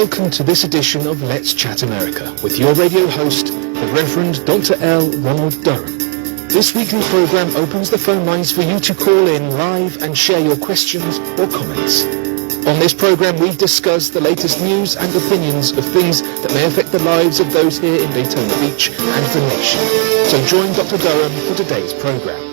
Welcome to this edition of Let's Chat America with your radio host, the Reverend Dr. L. Ronald Durham. This weekly program opens the phone lines for you to call in live and share your questions or comments. On this program, we discuss the latest news and opinions of things that may affect the lives of those here in Daytona Beach and the nation. So join Dr. Durham for today's program.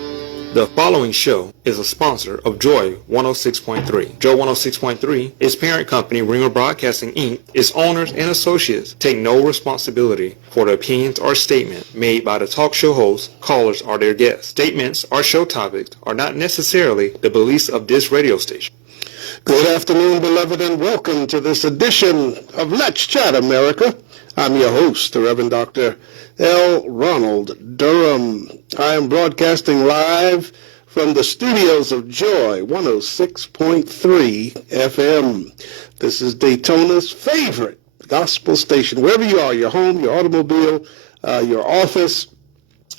The following show is a sponsor of Joy 106.3. Joy 106.3, its parent company, Ringer Broadcasting, Inc., its owners and associates take no responsibility for the opinions or statements made by the talk show hosts, callers, or their guests. Statements or show topics are not necessarily the beliefs of this radio station. Good afternoon, beloved, and welcome to this edition of Let's Chat America. I'm your host, the Reverend Dr. L. Ronald Durham. I am broadcasting live from the studios of Joy 106.3 FM. This is Daytona's favorite gospel station. Wherever you are, your home, your automobile, your office,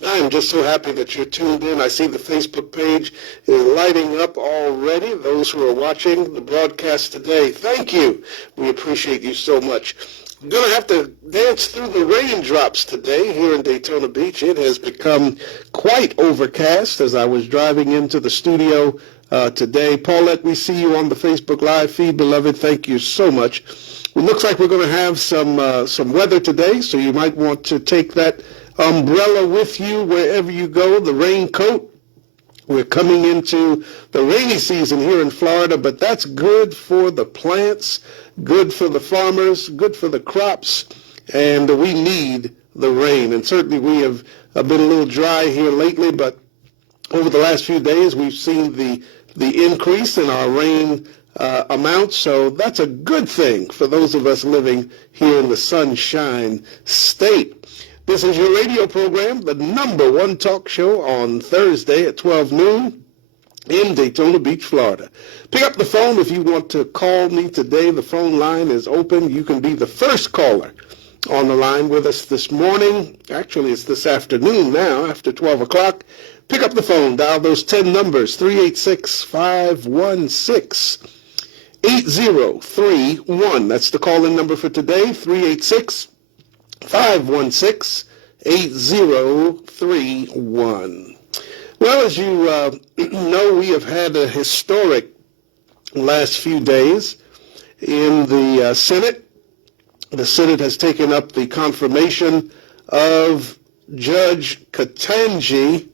I am just so happy that you're tuned in. I see the Facebook page is lighting up already. Those who are watching the broadcast today, thank you. We appreciate you so much. I'm going to have to dance through the raindrops today here in Daytona Beach. It has become quite overcast as I was driving into the studio today. Paulette, we see you on the Facebook Live feed, beloved. Thank you so much. It looks like we're going to have some weather today, so you might want to take that umbrella with you wherever you go, the raincoat. We're coming into the rainy season here in Florida, but that's good for the plants, good for the farmers, good for the crops, and we need the rain. And certainly we have been a little dry here lately, but over the last few days we've seen the increase in our rain amount, so that's a good thing for those of us living here in the Sunshine State. This is your radio program, the number one talk show on Thursday at 12 noon in Daytona Beach, Florida. Pick up the phone if you want to call me today. The phone line is open. You can be the first caller on the line with us this morning. Actually, it's this afternoon now, after 12 o'clock. Pick up the phone. Dial those 10 numbers, 386-516-8031. That's the call-in number for today, 386-516-8031. Well, as you know, we have had a historic last few days in the Senate. The Senate has taken up the confirmation of Judge Ketanji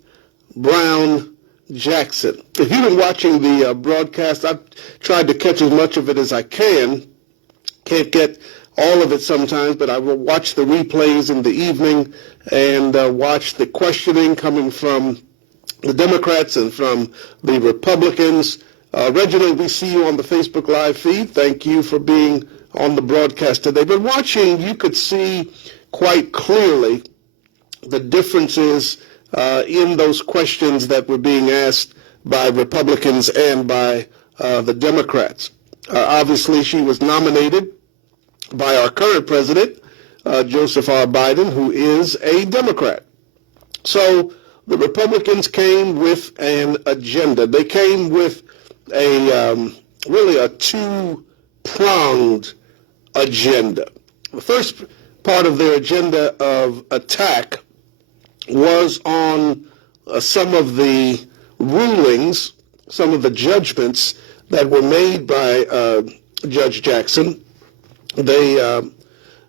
Brown Jackson. If you've been watching the broadcast, I've tried to catch as much of it as I can. Can't get all of it sometimes, but I will watch the replays in the evening and watch the questioning coming from the Democrats and from the Republicans. Reginald, we see you on the Facebook Live feed. Thank you for being on the broadcast today. But watching, you could see quite clearly the differences in those questions that were being asked by Republicans and by the Democrats. Obviously, she was nominated by our current president, Joseph R. Biden, who is a Democrat. So the Republicans came with an agenda. They came with really a two-pronged agenda. The first part of their agenda of attack was on some of the rulings, some of the judgments that were made by Judge Jackson. They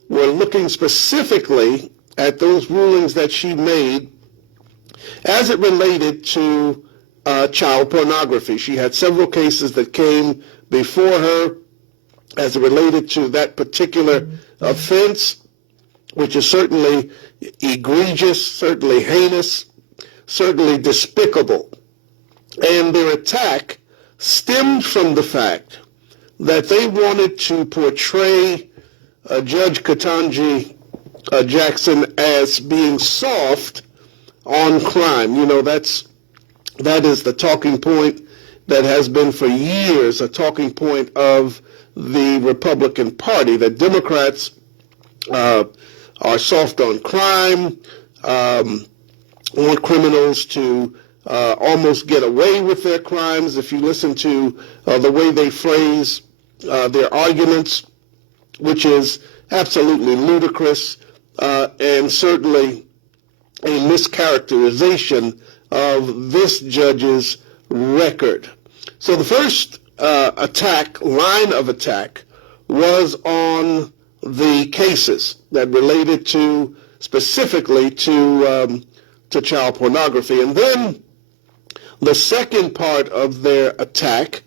were looking specifically at those rulings that she made as it related to child pornography. She had several cases that came before her as it related to that particular offense, which is certainly egregious, certainly heinous, certainly despicable. And their attack stemmed from the fact that they wanted to portray Judge Ketanji Jackson as being soft on crime. You know, that is the talking point that has been for years a talking point of the Republican Party, that Democrats are soft on crime, want criminals to almost get away with their crimes. If you listen to the way they phrase their arguments, which is absolutely ludicrous and certainly a mischaracterization of this judge's record. So the first line of attack was on the cases that related to specifically to child pornography. And then the second part of their attack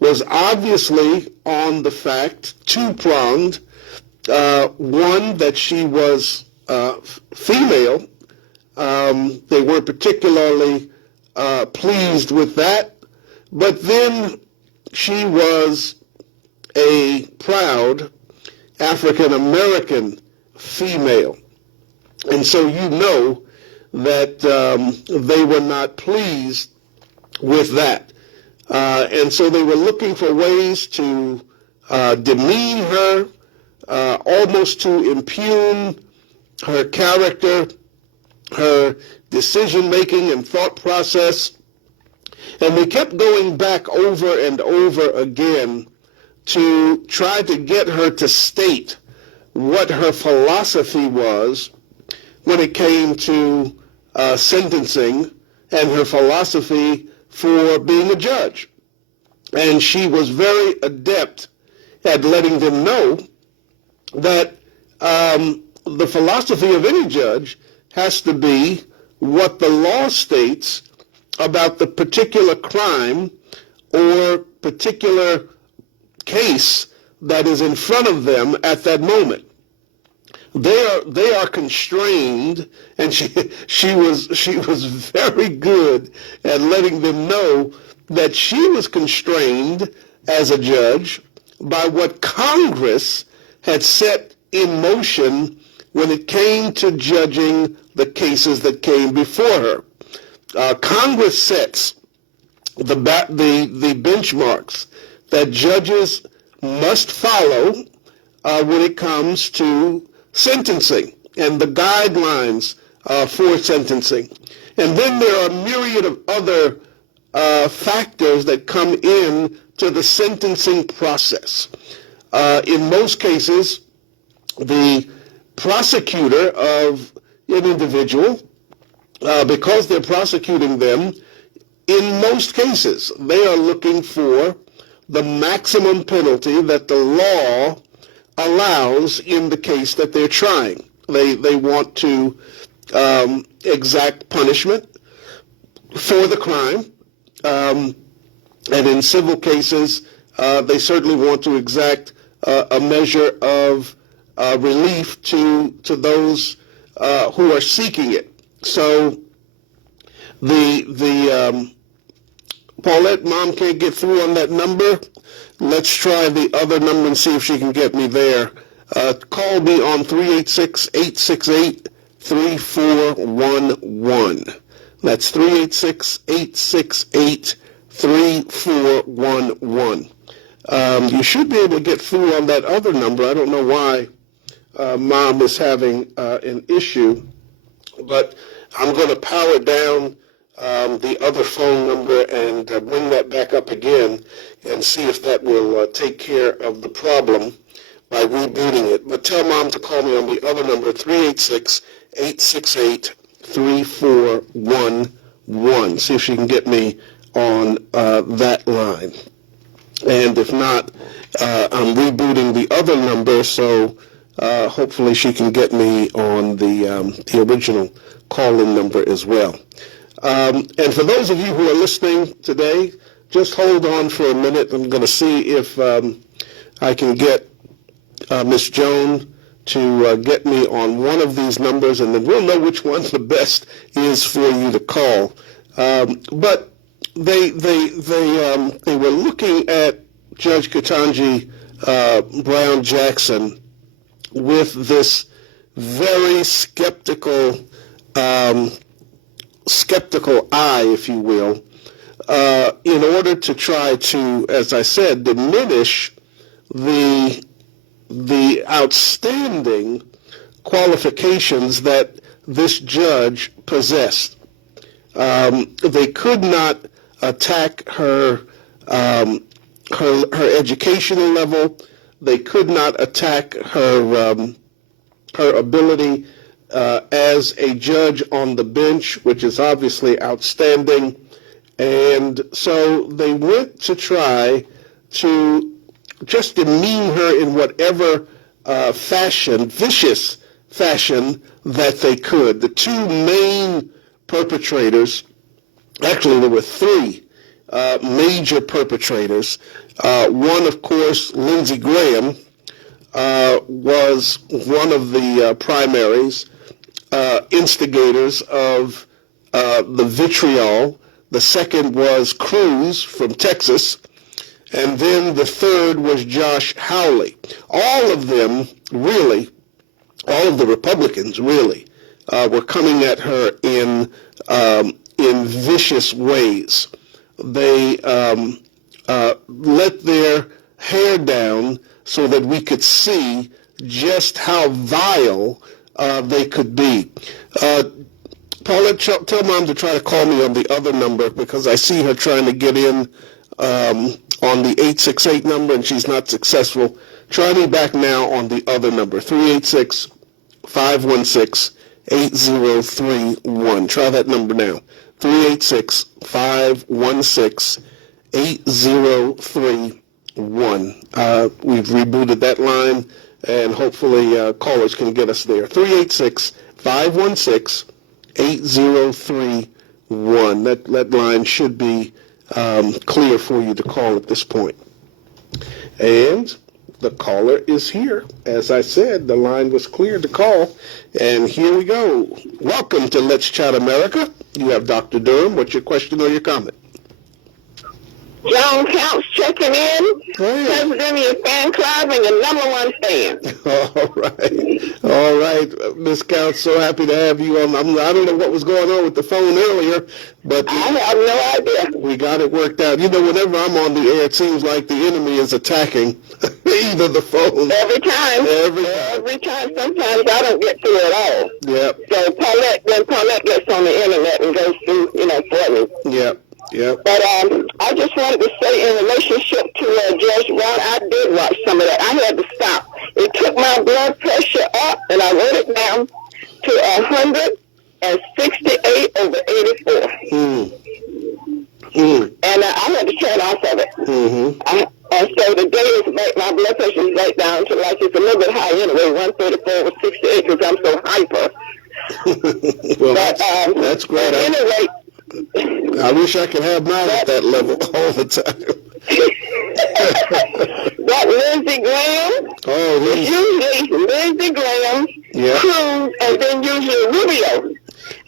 was obviously on the fact, two-pronged. One, that she was female. They weren't particularly pleased with that. But then she was a proud African-American female. And so you know that they were not pleased with that. And so they were looking for ways to demean her, almost to impugn her character, her decision-making and thought process. And they kept going back over and over again to try to get her to state what her philosophy was when it came to sentencing and her philosophy for being a judge. And she was very adept at letting them know that the philosophy of any judge has to be what the law states about the particular crime or particular case that is in front of them at that moment. They are constrained, and she was very good at letting them know that she was constrained as a judge by what Congress had set in motion when it came to judging the cases that came before her. Congress sets the benchmarks that judges must follow when it comes to sentencing and the guidelines for sentencing. And then there are a myriad of other factors that come in to the sentencing process. In most cases, the prosecutor of an individual, because they're prosecuting them, in most cases, they are looking for the maximum penalty that the law allows in the case that they're trying. They want to exact punishment for the crime. And in civil cases, they certainly want to exact a measure of relief to those who are seeking it. So Paulette, Mom can't get through on that number. Let's try the other number and see if she can get me there. Call me on 386-868-3411. That's 386-868-3411. You should be able to get through on that other number. I don't know why Mom is having an issue, but I'm going to power down the other phone number and bring that back up again and see if that will take care of the problem by rebooting it. But tell Mom to call me on the other number, 386-868-3411. See if she can get me on that line. And if not, I'm rebooting the other number, so hopefully she can get me on the original call-in number as well. And for those of you who are listening today, just hold on for a minute. I'm going to see if I can get Miss Joan to get me on one of these numbers, and then we'll know which one the best is for you to call. But they were looking at Judge Ketanji Brown Jackson with this very skeptical eye, if you will, in order to try to, as I said, diminish the outstanding qualifications that this judge possessed. They could not attack her educational level. they could not attack her ability as a judge on the bench, which is obviously outstanding. And so they went to try to just demean her in whatever vicious fashion that they could. The two main perpetrators, actually there were three major perpetrators. One, of course, Lindsey Graham, was one of the primaries, instigators of the vitriol. The second was Cruz from Texas. And then the third was Josh Hawley. All of them, really, all of the Republicans, really, were coming at her in vicious ways. They let their hair down so that we could see just how vile they could be. Paulette, tell Mom to try to call me on the other number, because I see her trying to get in on the 868 number, and she's not successful. Try me back now on the other number, 386-516-8031. Try that number now, 386-516-8031. We've rebooted that line, and hopefully callers can get us there. 386-516-8031. That line should be clear for you to call at this point. And the caller is here. As I said, the line was clear to call, and here we go. Welcome to Let's Chat America. You have Dr. Durham. What's your question or your comment? John Counts checking in. Hey. President of your fan club and your number one fan. All right, Miss Counts, so happy to have you on. I don't know what was going on with the phone earlier, but I have no idea. we got it worked out. You know, whenever I'm on the air, it seems like the enemy is attacking either the phone. Every time. Sometimes I don't get through it all. Yep. So Paulette gets on the internet and goes through, for me. Yep. But I just wanted to say, in relationship to Judge Brown, I did watch some of that. I had to stop. It took my blood pressure up, and I wrote it down to 168/84. And I had to turn off of it. And so the day is right, my blood pressure is right down to like it's a little bit high anyway, 134/68, because I'm so hyper. Well, but, that's great. Anyway, I wish I could have mine at that level all the time. That Lindsey Graham, usually Lindsey Graham, Cruz, and then usually Rubio.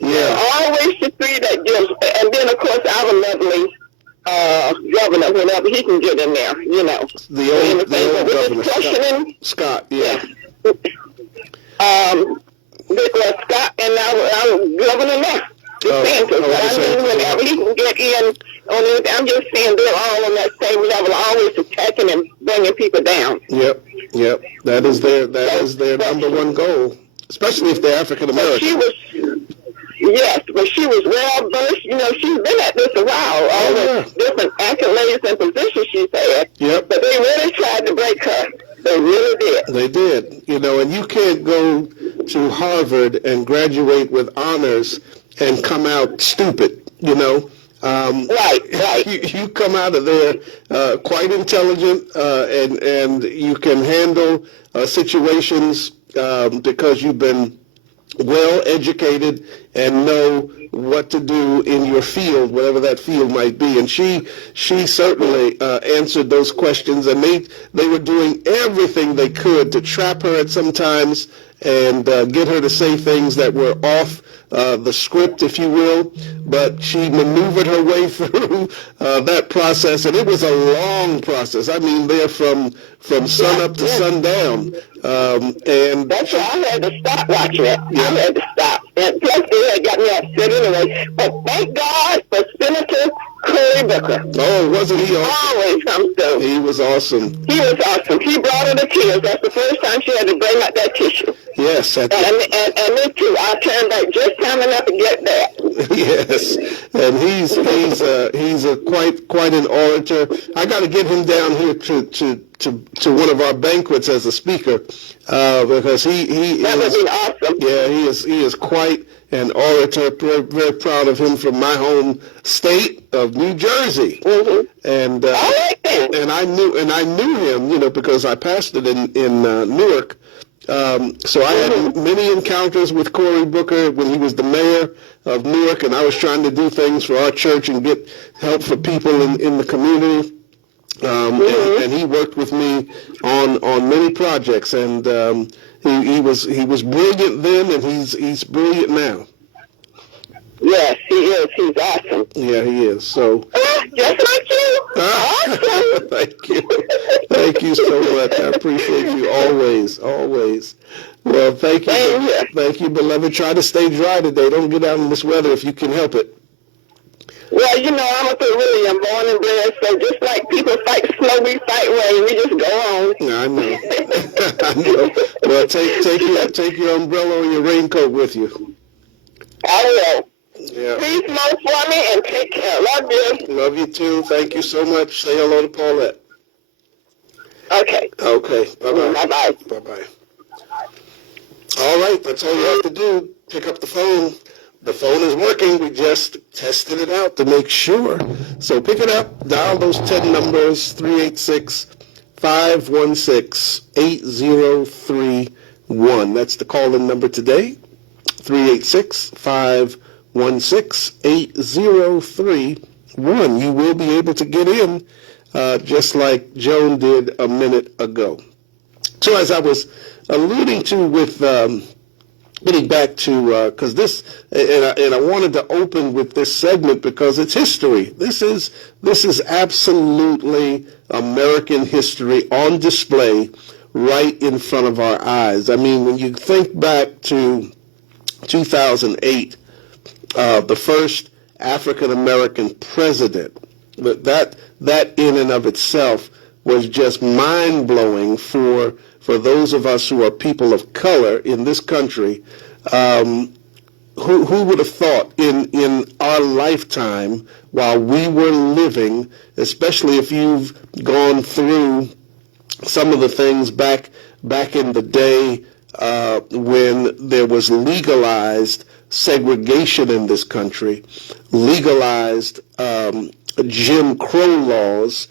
Always the three that gives, and then of course our lovely governor, whenever he can get in there, The old governor, Scott, yeah. Scott and our governor now. Whenever he can get in on it, I'm just saying they're all on that same level, always attacking and bringing people down. Yep. That is their number one goal, especially if they're African American. But she was well versed. She's been at this a while. All the different accolades and positions she's had. Yep. But they really tried to break her. They really did. They did. And you can't go to Harvard and graduate with honors and come out stupid, Right. You come out of there quite intelligent, and you can handle situations because you've been well educated and know what to do in your field, whatever that field might be. And she certainly answered those questions, and they were doing everything they could to trap her at some times and get her to say things that were off the script, if you will. But she maneuvered her way through that process, and it was a long process. I mean, they're from sun up to sundown. And that's why I had to stop watching it. I had to stop. And plus, it had got me upset anyway. But thank God for Senator Cory Booker. Oh, wasn't he awesome? Always comes through. He was awesome. He was awesome. He brought her to tears. That's the first time she had to bring out that tissue. Yes. And me too. I turned back just time enough to get that. Yes, and he's quite an orator. I got to get him down here to one of our banquets as a speaker because that would be awesome. Yeah, he is quite an orator. Very, very proud of him from my home state of New Jersey. Mm-hmm. And I knew him, because I pastored in Newark. So I had many encounters with Cory Booker when he was the mayor of Newark, and I was trying to do things for our church and get help for people in the community. And he worked with me on many projects, and he was brilliant then, and he's brilliant now. Yes, he is. He's awesome. Yeah, he is. So just like you. Awesome. Thank you so much. I appreciate you always. Well, thank you, beloved. Try to stay dry today. Don't get out in this weather if you can help it. Well, I'm a Peruvian, born and bred, so just like people fight snow, we fight rain. We just go on. I know. I know. Well, take your umbrella or your raincoat with you. I will. Yeah. Please love for me and take care. Love you. Love you too. Thank you so much. Say hello to Paulette. Okay. Bye-bye. Bye-bye. Bye-bye. All right. That's all you have to do. Pick up the phone. The phone is working. We just tested it out to make sure. So pick it up. Dial those 10 numbers, 386-516-8031. That's the call-in number today, 386-516-8031. You will be able to get in just like Joan did a minute ago. So as I was alluding to with getting back to, because this, and I wanted to open with this segment because it's history. This is absolutely American history on display right in front of our eyes. I mean, when you think back to 2008, the first African-American president, that in and of itself was just mind-blowing for those of us who are people of color in this country. Who would have thought in our lifetime while we were living, especially if you've gone through some of the things back in the day when there was legalized segregation in this country, legalized Jim Crow laws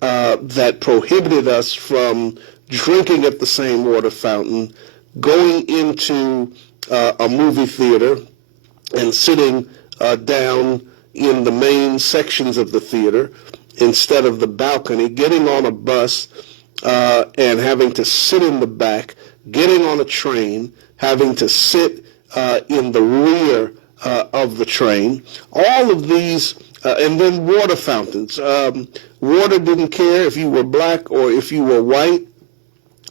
that prohibited us from drinking at the same water fountain, going into a movie theater and sitting down in the main sections of the theater instead of the balcony, getting on a bus and having to sit in the back, getting on a train, having to sit in the rear of the train. All of these, and then water fountains. Water didn't care if you were black or if you were white.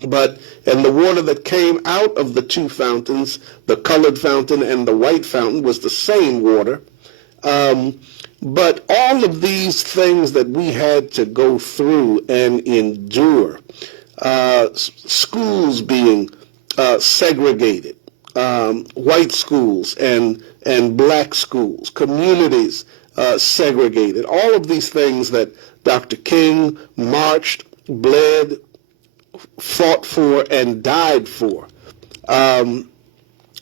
And the water that came out of the two fountains, the colored fountain and the white fountain, was the same water. But all of these things that we had to go through and endure, schools being segregated, white schools and black schools, communities segregated, all of these things that Dr. King marched, bled, fought for, and died for.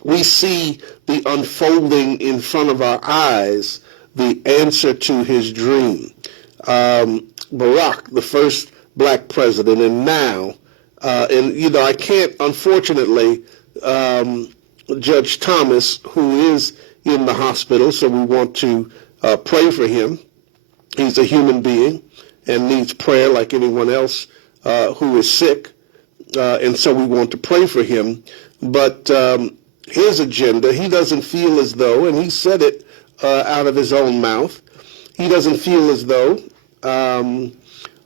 We see the unfolding in front of our eyes, the answer to his dream. Barack, the first black president, and now, I can't, unfortunately, Judge Thomas, who is in the hospital, so we want to pray for him. He's a human being and needs prayer like anyone else who is sick, and so we want to pray for him. But his agenda, he doesn't feel as though, and he said it out of his own mouth, he doesn't feel as though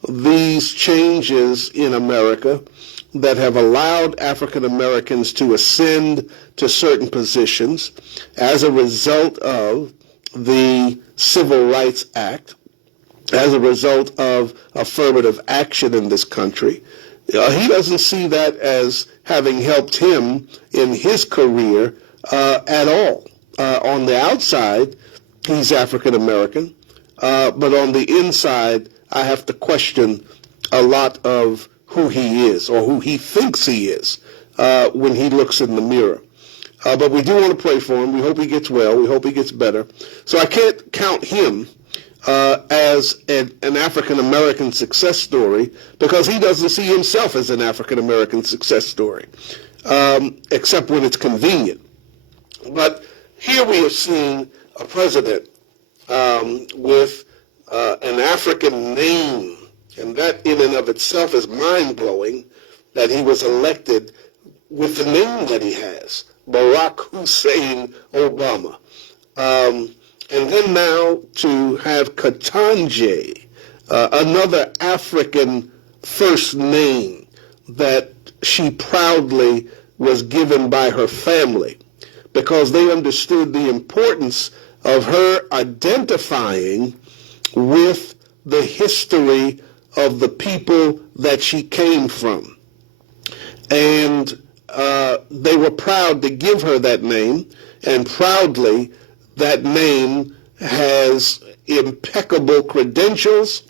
these changes in America that have allowed African Americans to ascend to certain positions as a result of the Civil Rights Act, as a result of affirmative action in this country, he doesn't see that as having helped him in his career at all. On the outside, he's African American, but on the inside, I have to question a lot of who he is or who he thinks he is when he looks in the mirror. But we do want to pray for him. We hope he gets well. We hope he gets better. So I can't count him as an African-American success story because he doesn't see himself as an African-American success story, except when it's convenient. But here we have seen a president with an African name, and that in and of itself is mind-blowing that he was elected with the name that he has, Barack Hussein Obama. And then now to have Ketanji, another African first name that she proudly was given by her family because they understood the importance of her identifying with the history of the people that she came from. And they were proud to give her that name, and proudly that name has impeccable credentials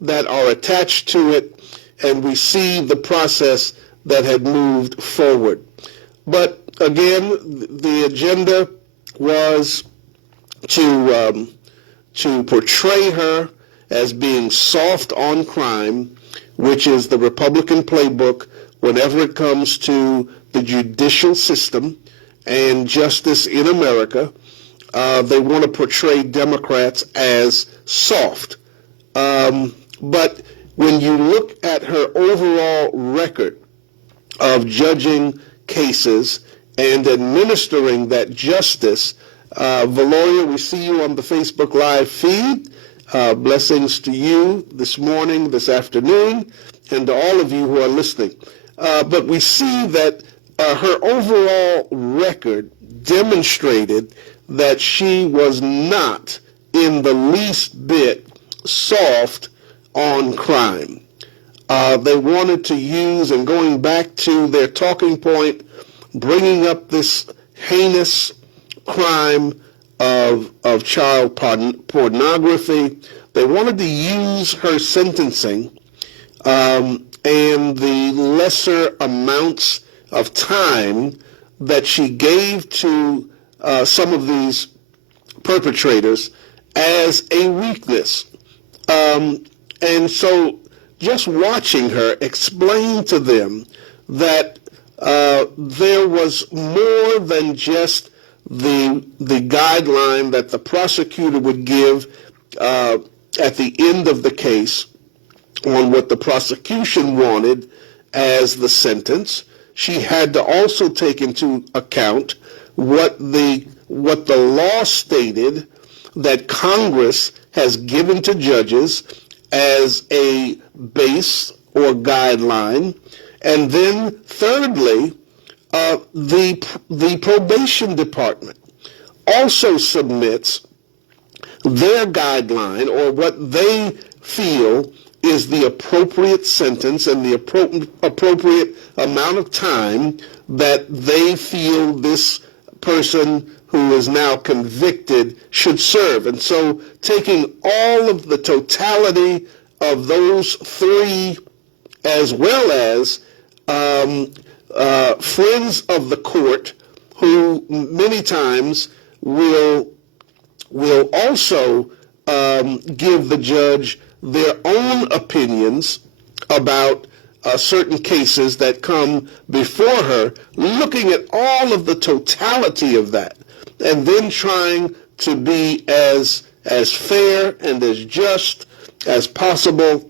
that are attached to it, and we see the process that had moved forward. But again, the agenda was to portray her as being soft on crime, which is the Republican playbook whenever it comes to the judicial system and justice in America. They want to portray Democrats as soft. But when you look at her overall record of judging cases and administering that justice, Valoria, we see you on the Facebook Live feed. Blessings to you this morning, this afternoon, and to all of you who are listening. But we see that her overall record demonstrated that she was not in the least bit soft on crime. They wanted to use, and going back to their talking point, bringing up this heinous crime of child pornography. They wanted to use her sentencing and the lesser amounts of time that she gave to some of these perpetrators as a weakness. And so just watching her explain to them that there was more than just the guideline that the prosecutor would give at the end of the case on what the prosecution wanted as the sentence. She had to also take into account what the law stated that Congress has given to judges as a base or guideline. And then thirdly, the probation department also submits their guideline or what they feel is the appropriate sentence and the appropriate amount of time that they feel this person who is now convicted should serve. And so taking all of the totality of those three, as well as friends of the court who many times will also give the judge their own opinions about certain cases that come before her, looking at all of the totality of that, and then trying to be as fair and as just as possible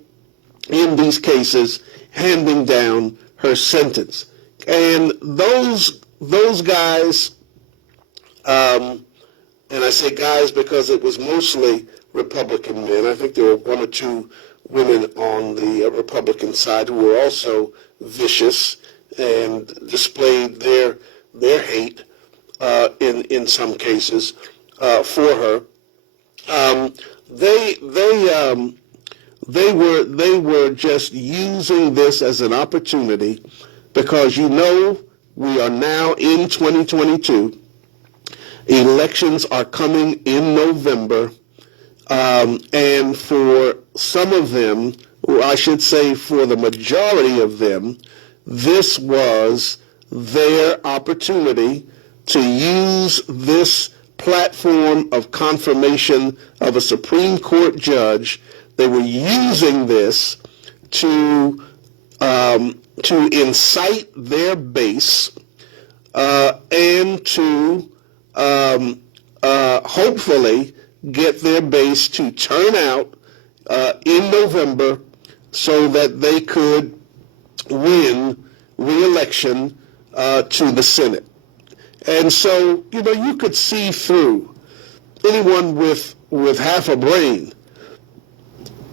in these cases, handing down her sentence. And those guys, and I say guys because it was mostly Republican men. I think there were one or two women on the Republican side who were also vicious and displayed their hate in some cases for her. They were just using this as an opportunity because we are now in 2022. Elections are coming in November, and for some of them, or I should say for the majority of them, this was their opportunity to use this platform of confirmation of a Supreme Court judge. They were using this to incite their base and to hopefully get their base to turn out in November so that they could win re-election to the Senate. And so, you could see through, anyone with half a brain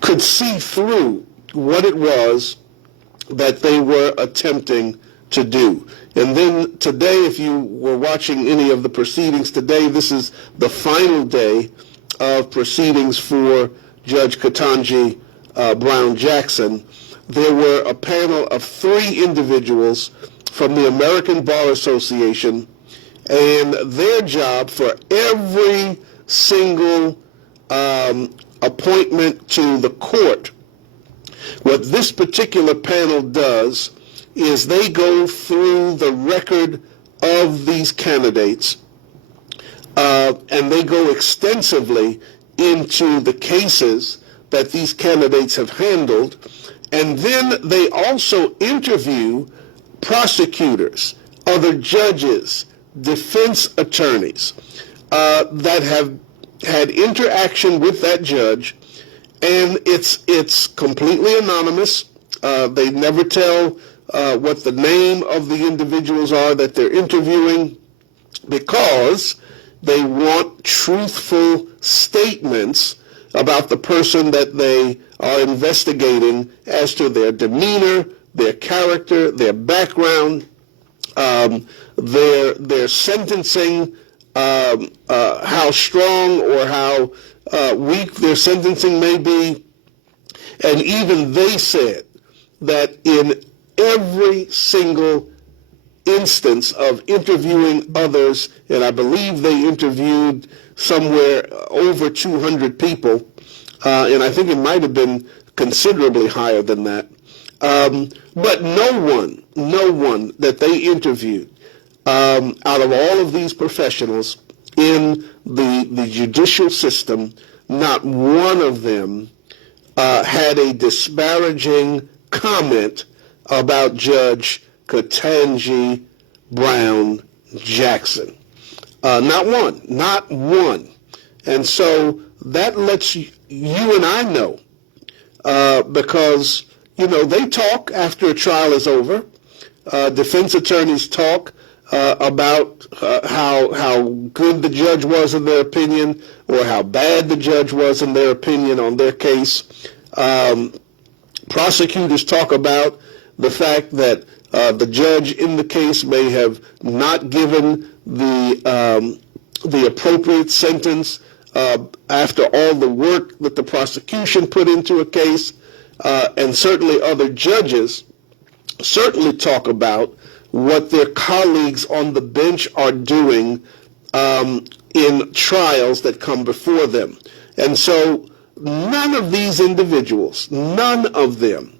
could see through what it was that they were attempting to do. And then today, if you were watching any of the proceedings today, this is the final day of proceedings for Judge Ketanji Brown Jackson. There were a panel of 3 individuals from the American Bar Association, and their job for every single appointment to the court, what this particular panel does is they go through the record of these candidates, and they go extensively into the cases that these candidates have handled, and then they also interview prosecutors, other judges, defense attorneys that have had interaction with that judge, and it's completely anonymous. They never tell what the name of the individuals are that they're interviewing, because they want truthful statements about the person that they are investigating as to their demeanor, their character, their background, their sentencing, how strong or how weak their sentencing may be. And even they said that in every single instance of interviewing others, and I believe they interviewed somewhere over 200 people, and I think it might have been considerably higher than that. But no one that they interviewed out of all of these professionals in the judicial system, not one of them had a disparaging comment about Judge Ketanji Brown Jackson. Not one. And so that lets you and I know, because, they talk after a trial is over. Defense attorneys talk about how good the judge was in their opinion, or how bad the judge was in their opinion on their case. Prosecutors talk about the fact that the judge in the case may have not given the appropriate sentence after all the work that the prosecution put into a case, and certainly other judges certainly talk about what their colleagues on the bench are doing in trials that come before them. And so none of these individuals, none of them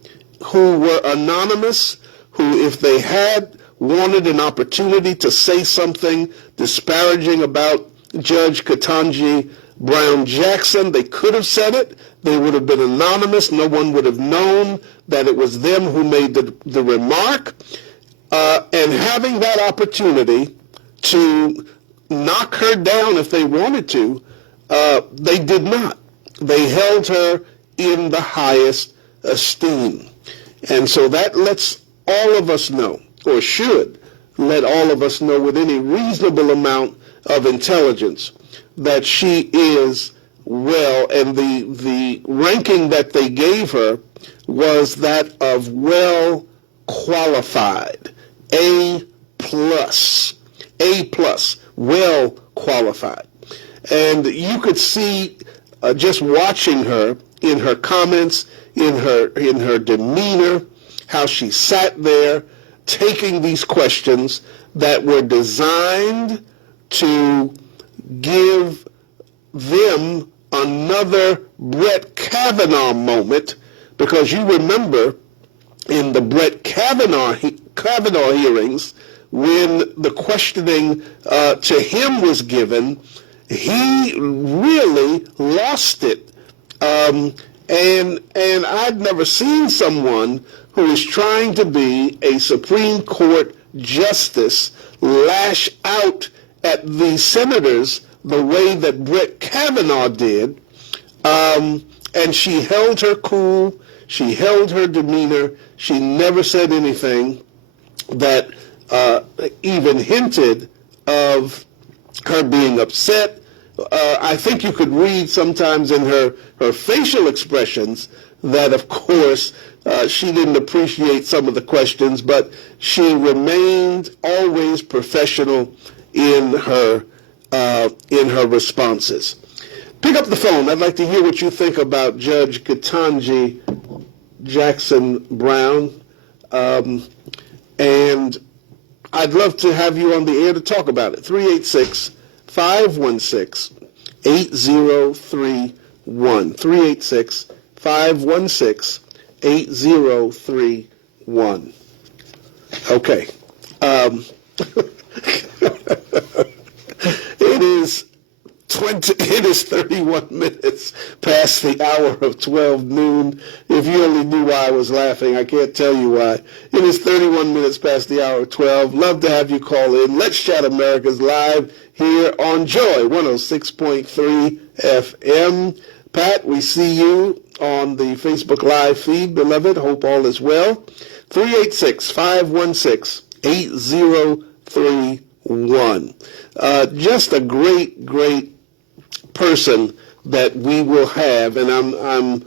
who were anonymous, who, if they had wanted an opportunity to say something disparaging about Judge Ketanji Brown Jackson, they could have said it. They would have been anonymous. No one would have known that it was them who made the remark. And having that opportunity to knock her down if they wanted to, they did not. They held her in the highest esteem. And so that lets all of us know, or should let all of us know with any reasonable amount of intelligence, that she is well, and the ranking that they gave her was that of well qualified, A+, well qualified. And you could see just watching her in her comments, in her demeanor, how she sat there taking these questions that were designed to give them another Brett Kavanaugh moment, because you remember in the Brett Kavanaugh hearings, when the questioning to him was given, he really lost it. And I'd never seen someone who is trying to be a Supreme Court justice lash out at the senators the way that Brett Kavanaugh did. And she held her cool. She held her demeanor. She never said anything that even hinted of her being upset. I think you could read sometimes in her facial expressions that, of course, she didn't appreciate some of the questions, but she remained always professional in her responses. Pick up the phone. I'd like to hear what you think about Judge Ketanji Jackson Brown, and I'd love to have you on the air to talk about it. 386-516-8031. 386-516-8031. Okay. It is 31 minutes past the hour of 12 noon. If you only knew why I was laughing, I can't tell you why. It is 31 minutes past the hour of 12. Love to have you call in. Let's Chat America's live here on Joy 106.3 FM. Pat, we see you on the Facebook Live feed, beloved. Hope all is well. 386-516-8031. Just a great person that we will have, and I'm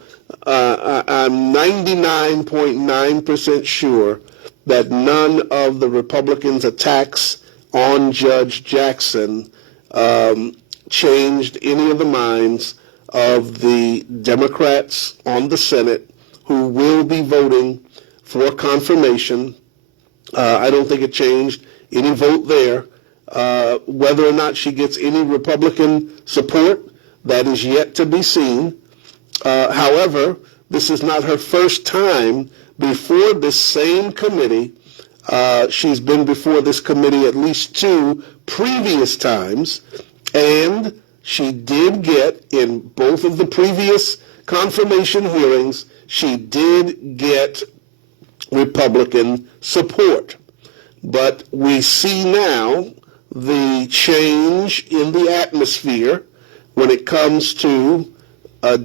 99.9% sure that none of the Republicans' attacks on Judge Jackson changed any of the minds of the Democrats on the Senate who will be voting for confirmation. I don't think it changed any vote there. Whether or not she gets any Republican support, that is yet to be seen. However, this is not her first time before this same committee. She's been before this committee at least 2 previous times, and she did get, in both of the previous confirmation hearings, she did get Republican support. But we see now the change in the atmosphere when it comes to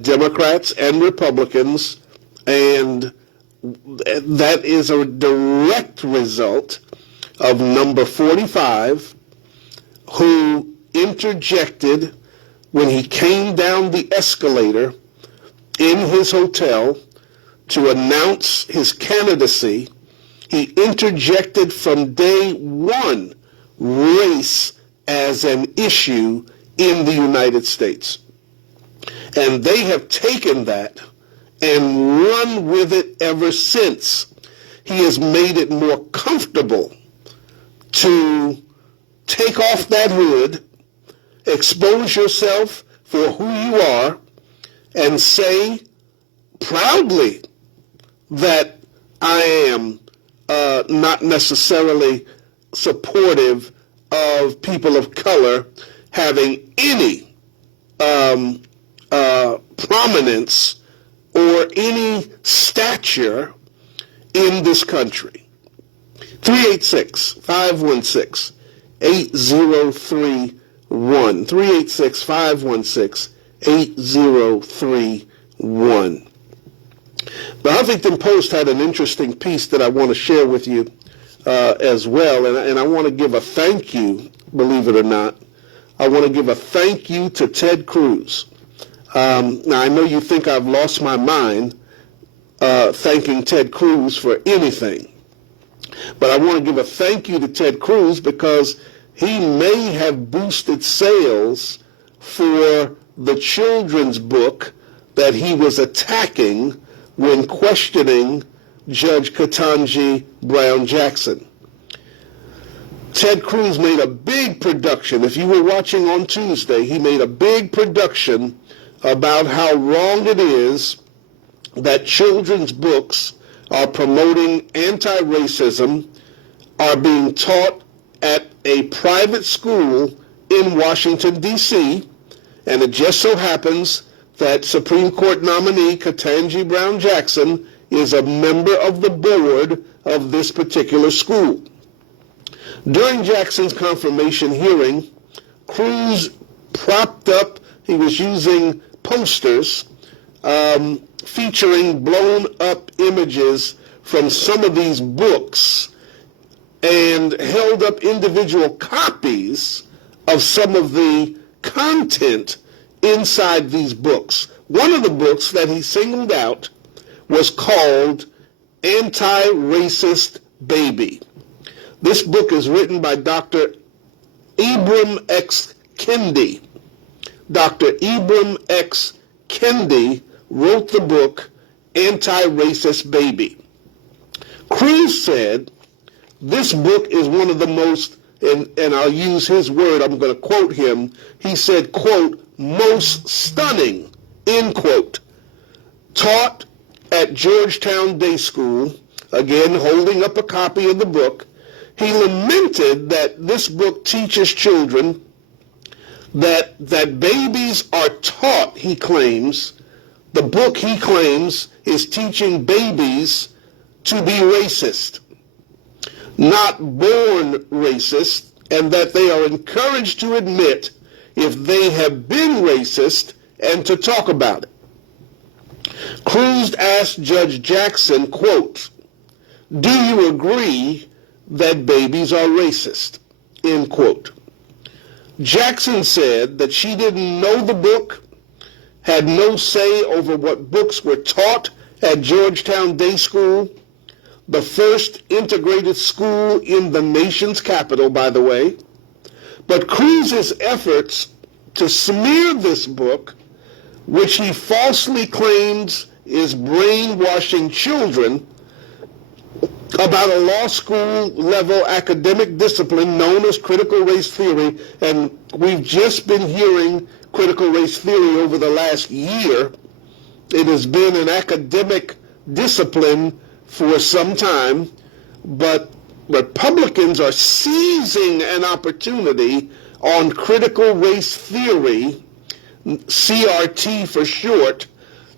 Democrats and Republicans, and that is a direct result of number 45, who interjected when he came down the escalator in his hotel to announce his candidacy. He interjected from day one race as an issue in the United States. And they have taken that and run with it ever since. He has made it more comfortable to take off that hood, expose yourself for who you are, and say proudly that I am not necessarily supportive of people of color having any prominence or any stature in this country. 386-516-8031. 386-516-8031. The Huffington Post had an interesting piece that I want to share with you as well, and I want to give a thank you, believe it or not. I want to give a thank you to Ted Cruz. Now, I know you think I've lost my mind thanking Ted Cruz for anything, but I want to give a thank you to Ted Cruz because he may have boosted sales for the children's book that he was attacking when questioning Judge Ketanji Brown Jackson. Ted Cruz made a big production. If you were watching on Tuesday, he made a big production about how wrong it is that children's books are promoting anti-racism, are being taught at a private school in Washington, D.C., and it just so happens that Supreme Court nominee Ketanji Brown Jackson is a member of the board of this particular school. During Jackson's confirmation hearing, Cruz propped up, he was using posters featuring blown up images from some of these books and held up individual copies of some of the content inside these books. One of the books that he singled out was called Antiracist Baby. This book is written by Dr. Ibram X. Kendi. Dr. Ibram X. Kendi wrote the book Antiracist Baby. Cruz said this book is one of the most, and I'll use his word, I'm going to quote him, he said, quote, most stunning, end quote, taught at Georgetown Day School, again holding up a copy of the book. He lamented that this book teaches children that babies are taught, he claims, the book he claims is teaching babies to be racist, not born racist, and that they are encouraged to admit if they have been racist and to talk about it. Cruz asked Judge Jackson, quote, do you agree that babies are racist, end quote. Jackson said that she didn't know the book, had no say over what books were taught at Georgetown Day School, the first integrated school in the nation's capital, by the way. But Cruz's efforts to smear this book, which he falsely claims is brainwashing children about a law school level academic discipline known as critical race theory, and we've just been hearing critical race theory over the last year. It has been an academic discipline for some time, but Republicans are seizing an opportunity on critical race theory, CRT for short,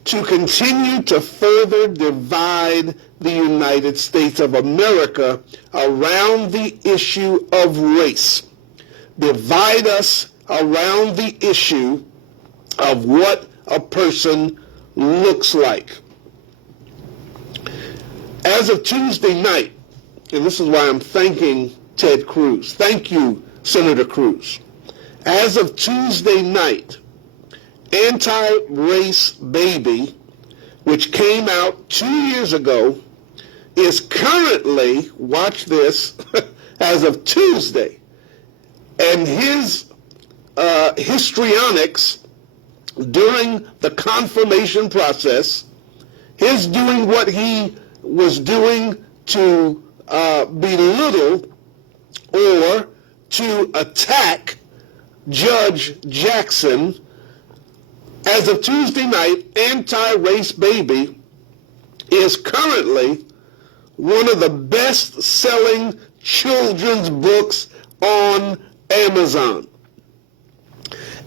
to continue to further divide the United States of America around the issue of race. Divide us around the issue of what a person looks like. As of Tuesday night, and this is why I'm thanking Ted Cruz. Thank you, Senator Cruz. As of Tuesday night, Anti-Race Baby, which came out 2 years ago, is currently, watch this, as of Tuesday, and his histrionics during the confirmation process, his doing what he was doing to belittle or to attack Judge Jackson. As of Tuesday night, Anti-Race Baby is currently one of the best-selling children's books on Amazon.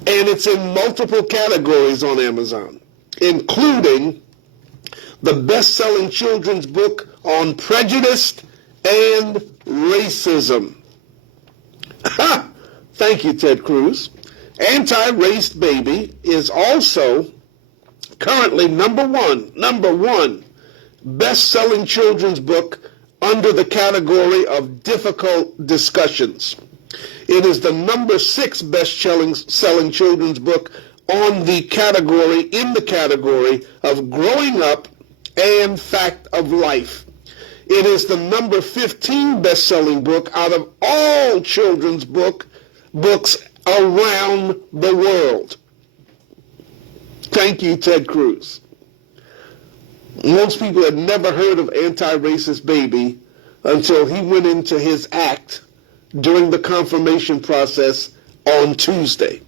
And it's in multiple categories on Amazon, including the best-selling children's book on prejudice and racism. Thank you, Ted Cruz. Anti-Race Baby is also currently number one best-selling children's book under the category of difficult discussions. It is the number 6 best-selling children's book in the category of growing up and fact of life. It is the number 15 best-selling book out of all children's books around the world. Thank you, Ted Cruz. Most people had never heard of Anti-Racist Baby until he went into his act during the confirmation process on Tuesday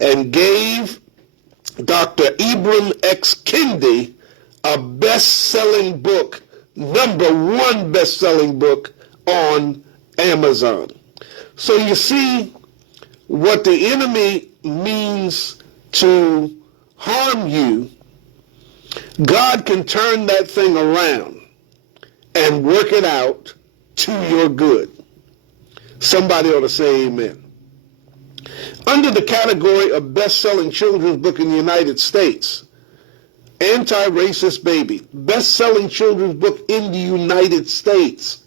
and gave Dr. Ibram X. Kendi a best-selling book, #1 best-selling book on Amazon. So you see, what the enemy means to harm you, God can turn that thing around and work it out to your good. Somebody ought to say amen. Under the category of best-selling children's book in the United States, Antiracist Baby, best-selling children's book in the United States,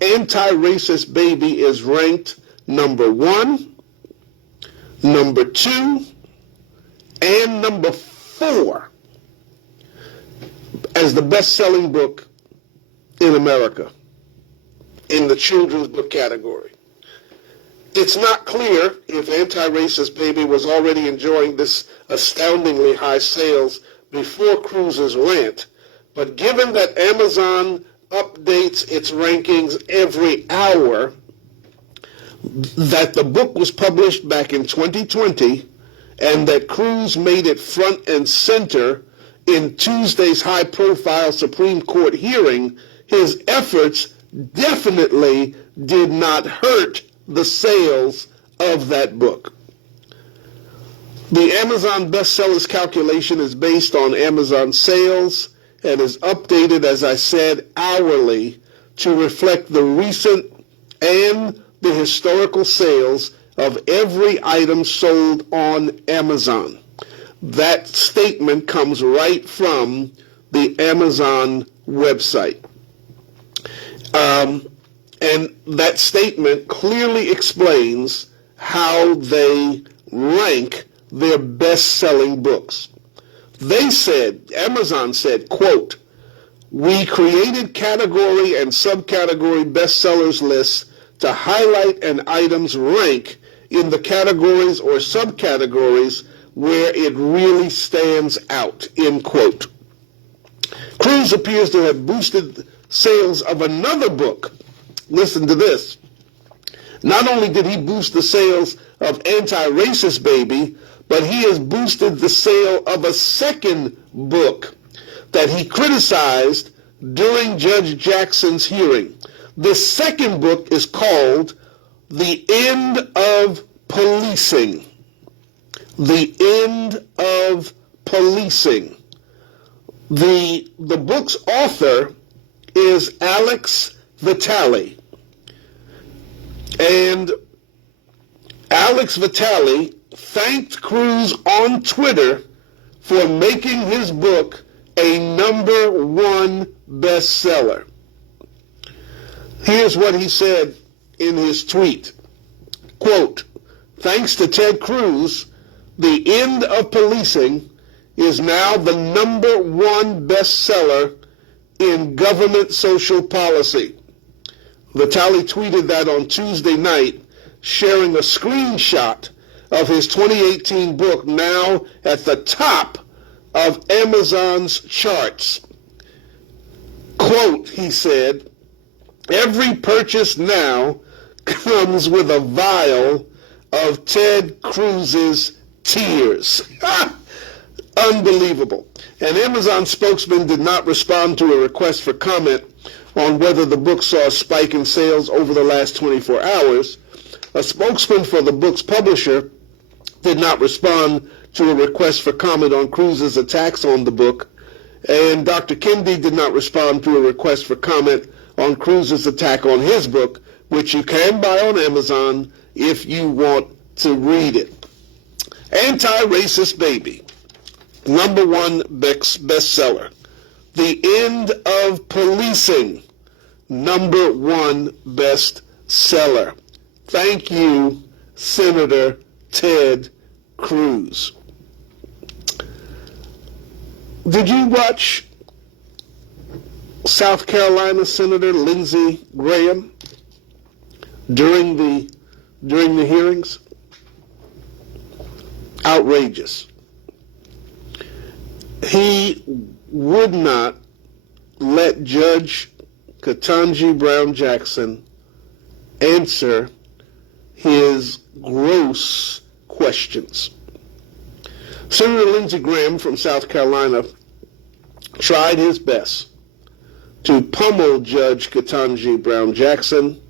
Antiracist Baby is ranked #1, #2, and #4 as the best-selling book in America in the children's book category. It's not clear if Antiracist Baby was already enjoying this astoundingly high sales before Cruz's rant, but given that Amazon updates its rankings every hour, that the book was published back in 2020, and that Cruz made it front and center in Tuesday's high-profile Supreme Court hearing, his efforts definitely did not hurt the sales of that book. The Amazon bestsellers calculation is based on Amazon sales and is updated, as I said, hourly to reflect the recent and the historical sales of every item sold on Amazon. That statement comes right from the Amazon website. And that statement clearly explains how they rank their best-selling books. They said, Amazon said, quote, "We created category and subcategory bestsellers lists to highlight an item's rank in the categories or subcategories where it really stands out," end quote. Cruz appears to have boosted sales of another book. Listen to this. Not only did he boost the sales of Antiracist Baby, but he has boosted the sale of a second book that he criticized during Judge Jackson's hearing. This second book is called The End of Policing. The End of Policing. The book's author is Alex Vitale. And Alex Vitale thanked Cruz on Twitter for making his book a #1 bestseller. Here's what he said in his tweet. Quote, "Thanks to Ted Cruz, The End of Policing is now the #1 bestseller in government social policy." Vitale tweeted that on Tuesday night, sharing a screenshot of his 2018 book, now at the top of Amazon's charts. Quote, he said, "Every purchase now comes with a vial of Ted Cruz's tears." Unbelievable. An Amazon spokesman did not respond to a request for comment on whether the book saw a spike in sales over the last 24 hours. A spokesman for the book's publisher did not respond to a request for comment on Cruz's attacks on the book, and Dr. Kendi did not respond to a request for comment on Cruz's attack on his book, which you can buy on Amazon if you want to read it. Antiracist Baby, #1 bestseller. The End of Policing, #1 bestseller. Thank you, Senator Ted Cruz. Did you watch South Carolina Senator Lindsey Graham during the hearings? Outrageous. He would not let Judge Ketanji Brown Jackson answer his gross questions. Senator Lindsey Graham from South Carolina tried his best to pummel Judge Ketanji Brown Jackson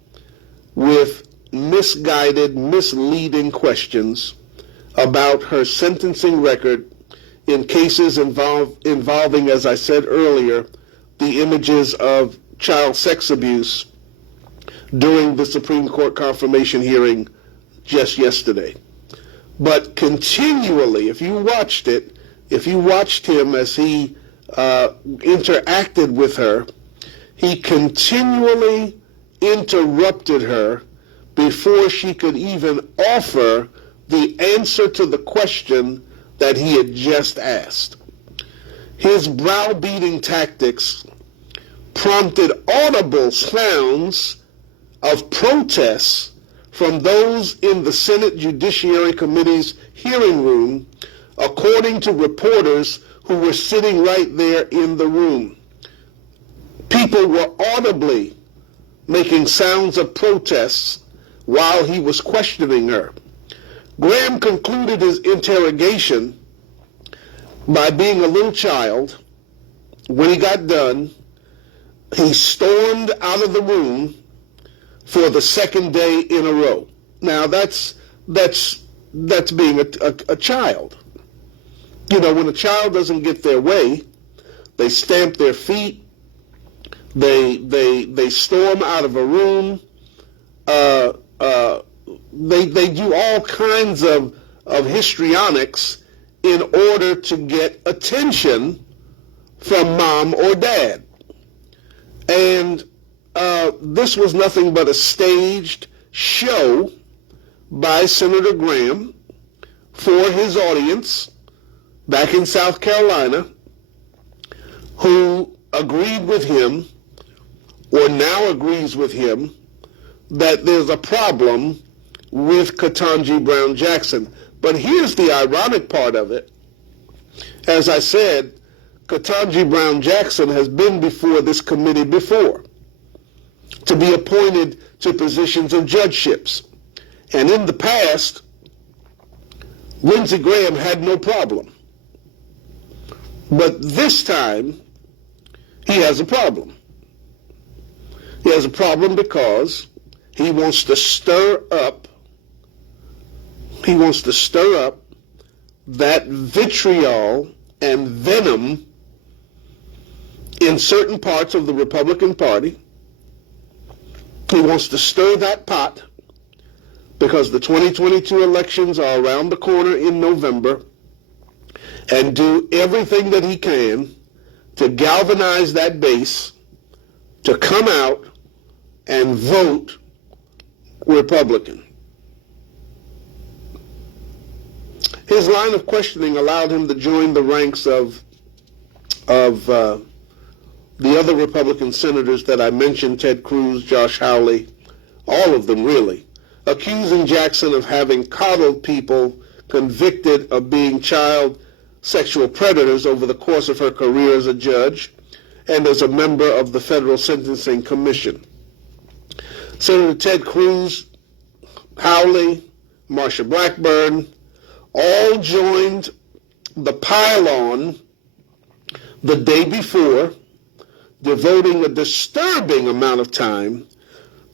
with misguided, misleading questions about her sentencing record in cases involving, as I said earlier, the images of child sex abuse during the Supreme Court confirmation hearing just yesterday. But continually, if you watched him as he interacted with her, he continually interrupted her before she could even offer the answer to the question that he had just asked. His browbeating tactics prompted audible sounds of protests from those in the Senate Judiciary Committee's hearing room, according to reporters who were sitting right there in the room. People were audibly making sounds of protests while he was questioning her. Graham concluded his interrogation by being a little child. When he got done, he stormed out of the room for the second day in a row. Now that's being a child. You know, when a child doesn't get their way, they stamp their feet, they storm out of a room, they do all kinds of histrionics in order to get attention from mom or dad. And this was nothing but a staged show by Senator Graham for his audience back in South Carolina, who agreed with him, or now agrees with him, that there's a problem with Ketanji Brown Jackson. But here's the ironic part of it. As I said, Ketanji Brown Jackson has been before this committee before to be appointed to positions of judgeships. And in the past, Lindsey Graham had no problem. But this time, he has a problem. He has a problem because he wants to stir up that vitriol and venom in certain parts of the Republican Party. He wants to stir that pot because the 2022 elections are around the corner in November, and do everything that he can to galvanize that base to come out and vote Republican. His line of questioning allowed him to join the ranks of the other Republican senators that I mentioned, Ted Cruz, Josh Hawley, all of them really, accusing Jackson of having coddled people convicted of being child sexual predators over the course of her career as a judge and as a member of the Federal Sentencing Commission. Senator Ted Cruz, Hawley, Marsha Blackburn, all joined the pile-on the day before, devoting a disturbing amount of time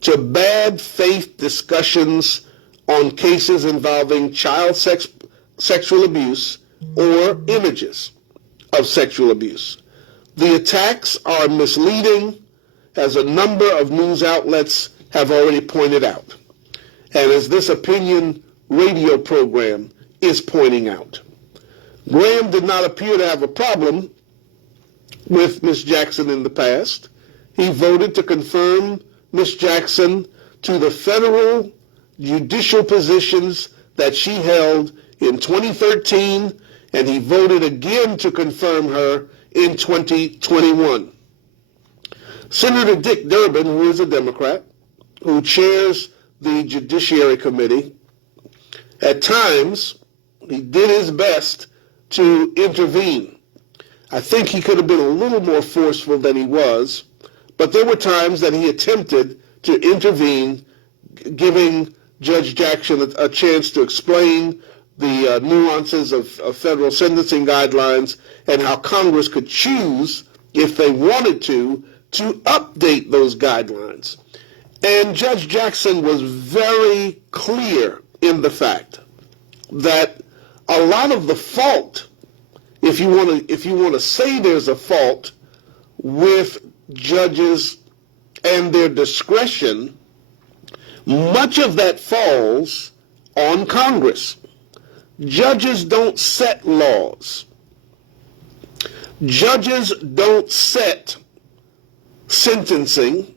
to bad faith discussions on cases involving child sexual abuse or images of sexual abuse. The attacks are misleading, as a number of news outlets have already pointed out, and as this opinion radio program is pointing out. Graham did not appear to have a problem with Ms. Jackson in the past. He voted to confirm Ms. Jackson to the federal judicial positions that she held in 2013, and he voted again to confirm her in 2021. Senator Dick Durbin, who is a Democrat, who chairs the Judiciary Committee, at times he did his best to intervene. I think he could have been a little more forceful than he was, but there were times that he attempted to intervene giving Judge Jackson a chance to explain the nuances of federal sentencing guidelines and how Congress could choose, if they wanted to update those guidelines. And Judge Jackson was very clear in the fact that a lot of the fault, if you want to say there's a fault with judges and their discretion, much of that falls on Congress. Judges don't set laws. Judges don't set sentencing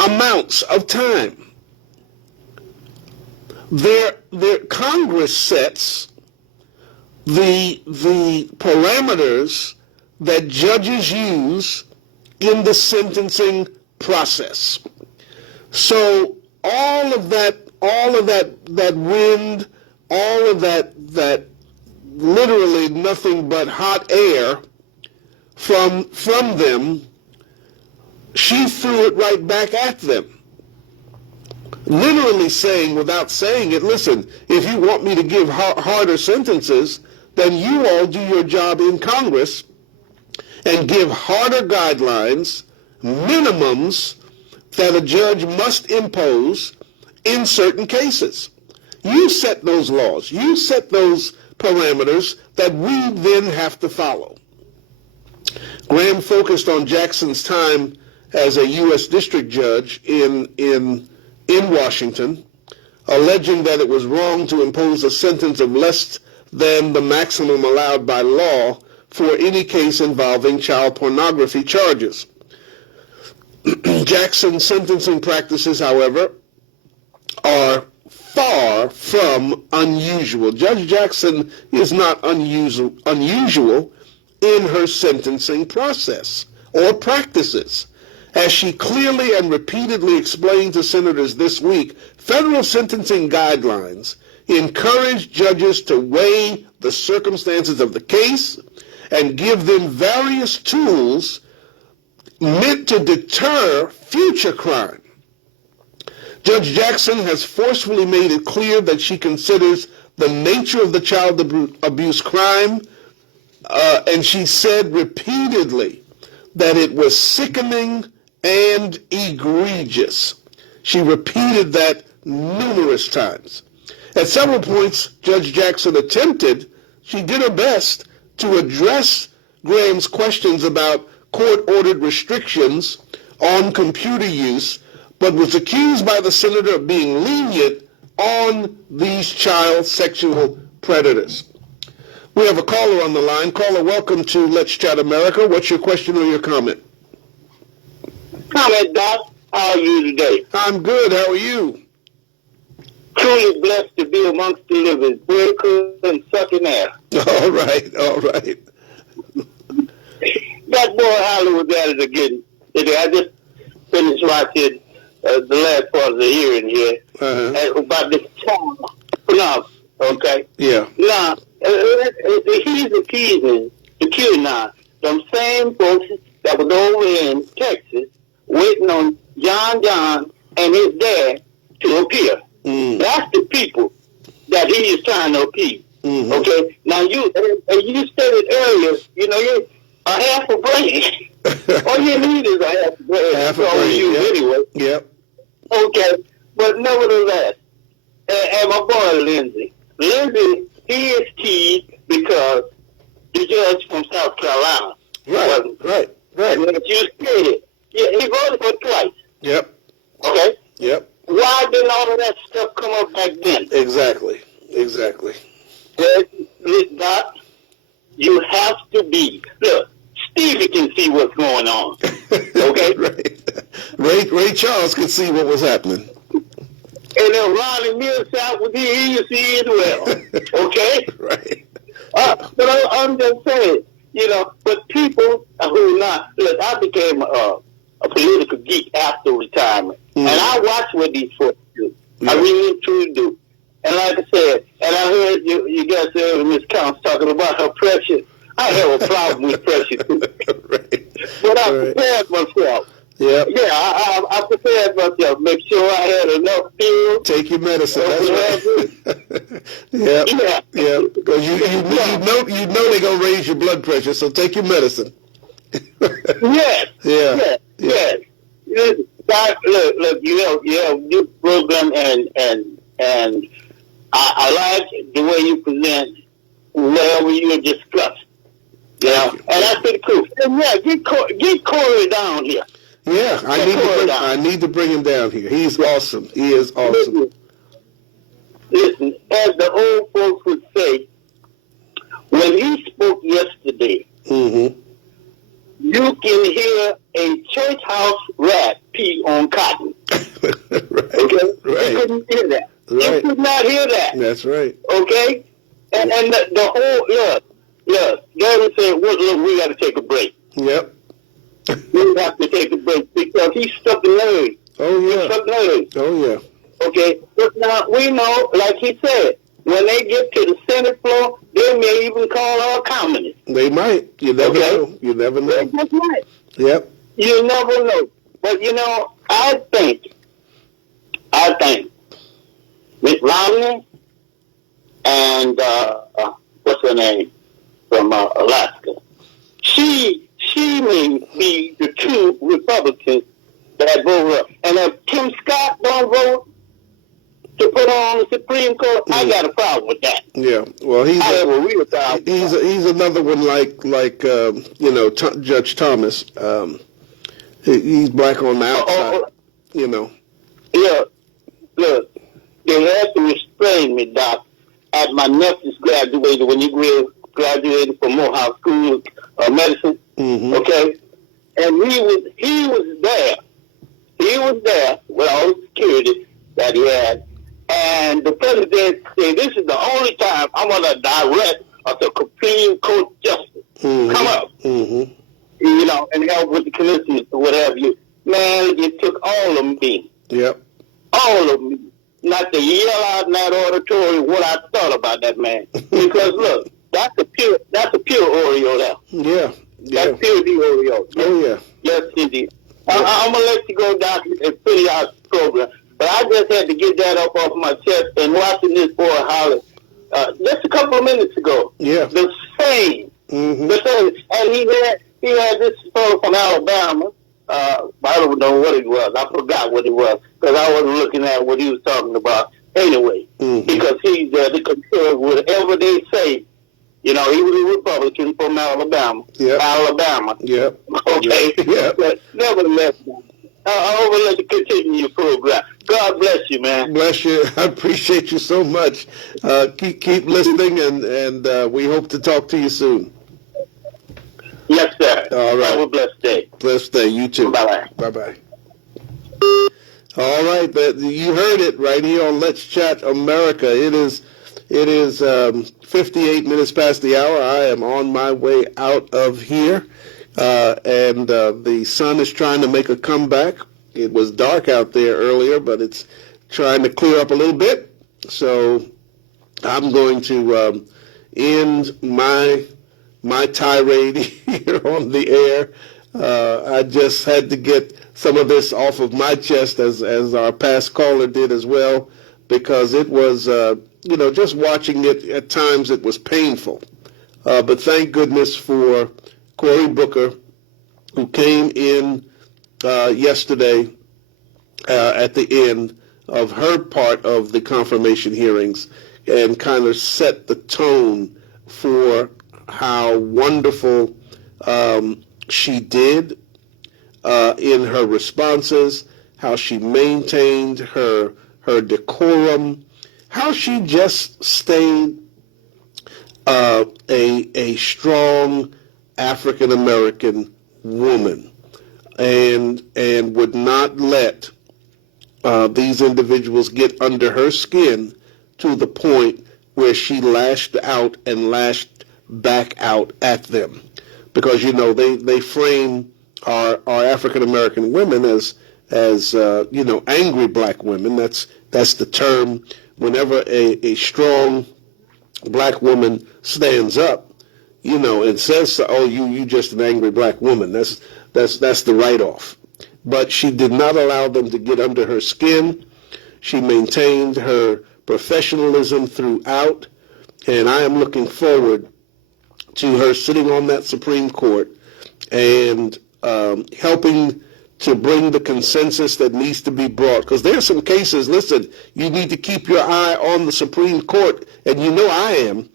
amounts of time. Their Congress sets the parameters that judges use in the sentencing process. So all of that wind, all of that literally nothing but hot air from them, she threw it right back at them. Literally saying, without saying it, listen, if you want me to give harder sentences, then you all do your job in Congress and give harder guidelines, minimums that a judge must impose in certain cases. You set those laws. You set those parameters that we then have to follow. Graham focused on Jackson's time as a U.S. district judge in Washington, alleging that it was wrong to impose a sentence of less than the maximum allowed by law for any case involving child pornography charges. Jackson's sentencing practices, however, are far from unusual. Judge Jackson is not unusual in her sentencing process or practices. As she clearly and repeatedly explained to senators this week, federal sentencing guidelines encourage judges to weigh the circumstances of the case and give them various tools meant to deter future crime. Judge Jackson has forcefully made it clear that she considers the nature of the child abuse crime, and she said repeatedly that it was sickening and egregious. She repeated that numerous times. At several points, Judge Jackson she did her best to address Graham's questions about court-ordered restrictions on computer use, but was accused by the senator of being lenient on these child sexual predators. We have a caller on the line. Caller, welcome to Let's Chat America. What's your question or your comment? Comment, Doc. How are you today? I'm good. How are you? Truly blessed to be amongst the living, breaking and sucking air. All right, all right. That boy Holly was at it again. I just finished watching the last part of the hearing here about this child pornography. Okay? Yeah. Now, he's accusing now them same folks that was over in Texas waiting on John and his dad to appear. That's the people that he is trying to appease. Okay? Now, you stated earlier, you're a half a brain. All you need is a half a brain. Half a brain, you anyway. Yep. Okay, but nevertheless, and my boy Lindsey, he is key because the judge from South Carolina. Right. And as you stated, he voted for twice. Yep. Okay? Yep. Why didn't all of that stuff come up back then? Exactly. Doc, you have to be. Look, Stevie can see what's going on. Okay? Right. Ray Charles could see what was happening. And then Ronnie Millsap was here, he could see as well. Okay? Right. But I'm just saying, but people who not, look, I became a political geek after retirement. And I watch what these folks do. I really truly do. And like I said, and I heard you guys there, Ms. Counts talking about her pressure. I have a problem with pressure too. Right. But I prepared myself. Yeah. Yeah, I prepared myself. Make sure I had enough fuel. Take your medicine. That's right. Yeah. Because you know they're gonna raise your blood pressure, so take your medicine. Yes. Yeah. Yes. God, look, you have this program, and I like the way you present whatever you discuss. Yeah, and that's pretty cool. And yeah, get Corey down here. Yeah, I need to bring him down here. He's awesome. He is awesome. Listen, as the old folks would say, when he spoke yesterday, mm-hmm. you can hear a church house rat pee on cotton. Right. Okay? Right. You couldn't hear that. Right. You could not hear that. That's right. Okay? And the whole, Gary said, look, we got to take a break. Yep. We have to take a break because he stuck the nerve. Oh, yeah. He stuck the nerve. Oh, yeah. Okay? But now, we know, like he said, when they get to the Senate floor, they may even call our communists. They might. You never know. You never know. They just might. Yep. You never know. But, I think Miss Romney and, what's her name, from Alaska, she may be the two Republicans that vote up. And if Tim Scott don't vote to put on the Supreme Court, I got a problem with that. Yeah, well, I have a real problem. He's another one like Judge Thomas. He's black on the outside. Yeah, look, they had to restrain me, Doc, at my nephew's graduated when he graduated from Morehouse School of Medicine. Mm-hmm. Okay, and he was there. He was there with all the security that he had. And the president said, this is the only time I'm going to direct a Supreme Court justice. Mm-hmm. Come up. Mm-hmm. And help with the commissioners or whatever. Man, it took all of me. Yep. All of me. Not to yell out in that auditorium what I thought about that man. Because, look, that's a pure Oreo there. Yeah. That's pure Oreo. Oh, yeah. Yes, indeed. I'm going to let you go, Doc, and finish our program. But I just had to get that up off my chest and watching this boy holler just a couple of minutes ago. Yeah. The same. Mm-hmm. The same. And he had this fellow from Alabama. I don't know what it was. I forgot what it was because I wasn't looking at what he was talking about anyway. Mm-hmm. Because he's there to concur with whatever they say. He was a Republican from Alabama. Yep. Alabama. Yep. Okay? Yep. But nevertheless, I will let you continue your program. God bless you, man. Bless you. I appreciate you so much. Keep listening, and we hope to talk to you soon. Yes, sir. All right. Have a blessed day. Blessed day. You too. Bye-bye. Bye-bye. All right. You heard it right here on Let's Chat America. It is 58 minutes past the hour. I am on my way out of here. And the sun is trying to make a comeback. It was dark out there earlier, but it's trying to clear up a little bit. So I'm going to end my tirade here on the air. I just had to get some of this off of my chest, as our past caller did as well, because it was, just watching it at times, it was painful. But thank goodness for Cory Booker, who came in yesterday at the end of her part of the confirmation hearings and kind of set the tone for how wonderful she did in her responses, how she maintained her decorum, how she just stayed a strong African-American woman and would not let these individuals get under her skin to the point where she lashed out and lashed back out at them. Because, they frame our African-American women as angry black women. That's the term whenever a strong black woman stands up, and says, "Oh, you just an angry black woman." That's the write-off. but she did not allow them to get under her skin. She maintained her professionalism throughout, and I am looking forward to her sitting on that Supreme Court and helping to bring the consensus that needs to be brought. Because there are some cases, listen, you need to keep your eye on the Supreme Court, and you know I am,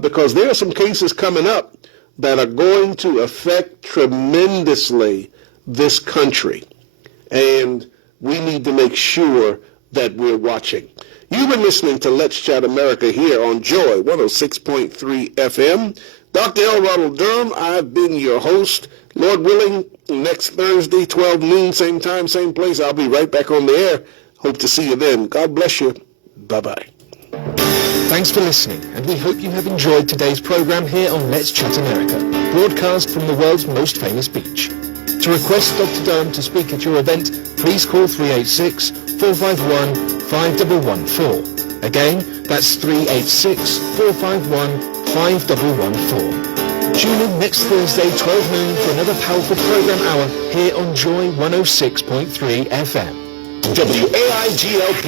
because there are some cases coming up that are going to affect tremendously this country. And we need to make sure that we're watching. You've been listening to Let's Chat America here on Joy 106.3 FM. Dr. L. Ronald Durham, I've been your host. Lord willing, next Thursday, 12 noon, same time, same place, I'll be right back on the air. Hope to see you then. God bless you. Bye-bye. Thanks for listening, and we hope you have enjoyed today's program here on Let's Chat America, broadcast from the world's most famous beach. To request Dr. Durham to speak at your event, please call 386-451-5114. Again, that's 386-451-5114. Tune in next Thursday, 12 noon, for another powerful program hour here on Joy 106.3 FM. WAIGLP,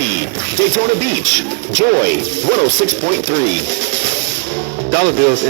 Daytona Beach, Joy 106.3. Dollar bills